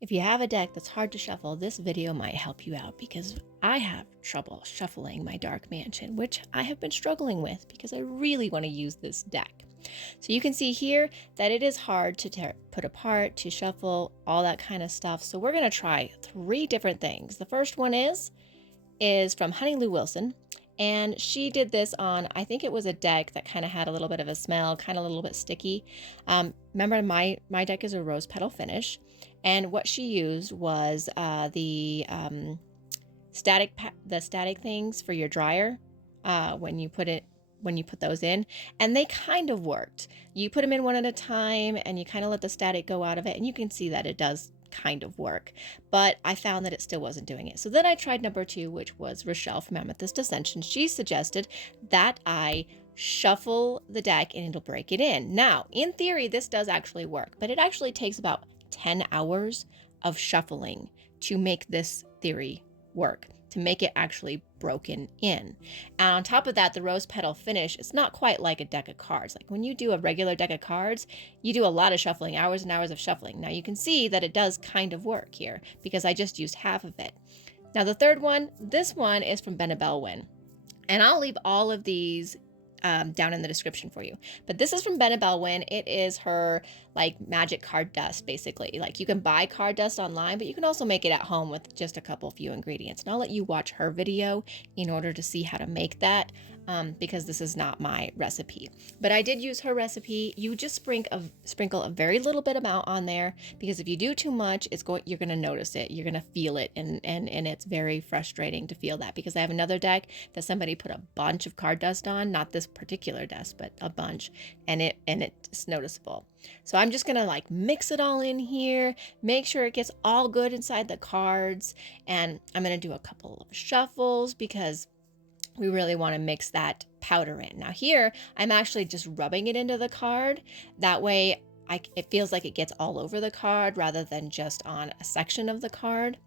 If you have a deck that's hard to shuffle, this video might help you out because I have trouble shuffling my Dark Mansion, which I have been struggling with because I really want to use this deck. So you can see here that it is hard to put apart, to shuffle, all that kind of stuff. So we're going to try 3 different things. The first one is from Honey Lou Wilson. And she did this on, I think it was a deck that kind of had a little bit of a smell, kind of a little bit sticky. Remember, my deck is a rose petal finish. And what she used was the static things for your dryer when you put those in, and they kind of worked. You put them in one at a time and you kind of let the static go out of it, and you can see that it does kind of work, but I found that it still wasn't doing it. So then I tried number 2, which was Rachele from Amethyst Ascension. She suggested that I shuffle the deck and it'll break it in. Now, in theory, this does actually work, but it actually takes about 10 hours of shuffling to make this theory work, to make it actually broken in. And on top of that, the rose petal finish, it's not quite like a deck of cards. Like when you do a regular deck of cards, you do a lot of shuffling, hours and hours of shuffling. Now you can see that it does kind of work here because I just used half of it. Now the third one, this one is from Bennabelle Wynn. And I'll leave all of these down in the description for you. But this is from Bennabelle Wynn. It is her like magic card dust, basically. Like you can buy card dust online, but you can also make it at home with just a few ingredients. And I'll let you watch her video in order to see how to make that because this is not my recipe. But I did use her recipe. You just sprinkle a very little bit amount on there because if you do too much, you're going to notice it. You're going to feel it. And it's very frustrating to feel that because I have another deck that somebody put a bunch of card dust on, not this particular dust, but a bunch, and it's noticeable. So I'm just gonna like mix it all in here, make sure it gets all good inside the cards, and I'm gonna do a couple of shuffles because we really want to mix that powder in. Now here, I'm actually just rubbing it into the card. That way it feels like it gets all over the card rather than just on a section of the card.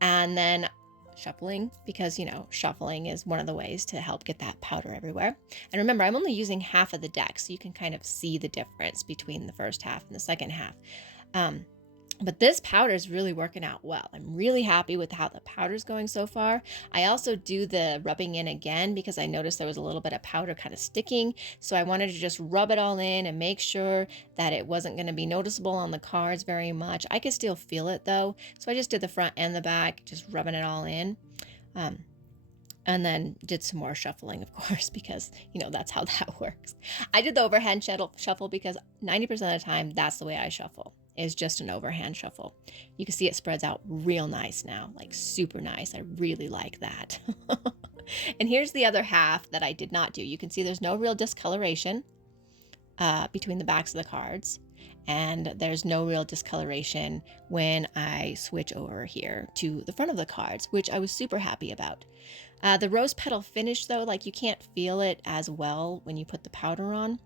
And then shuffling, because shuffling is one of the ways to help get that powder everywhere. And remember, I'm only using half of the deck, so you can kind of see the difference between the first half and the second half. But this powder is really working out well. I'm really happy with how the powder's going so far. I also do the rubbing in again because I noticed there was a little bit of powder kind of sticking. So I wanted to just rub it all in and make sure that it wasn't going to be noticeable on the cards very much. I could still feel it though. So I just did the front and the back, just rubbing it all in. And then did some more shuffling, of course, because, that's how that works. I did the overhand shuffle because 90% of the time, that's the way I shuffle, is just an overhand shuffle. You can see it spreads out real nice now, like super nice. I really like that. And here's the other half that I did not do. You can see there's no real discoloration between the backs of the cards. And there's no real discoloration when I switch over here to the front of the cards, which I was super happy about. The rose petal finish though, like you can't feel it as well when you put the powder on.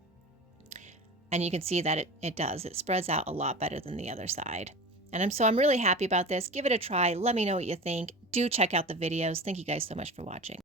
And you can see that it does. It spreads out a lot better than the other side. And I'm really happy about this. Give it a try. Let me know what you think. Do check out the videos. Thank you guys so much for watching.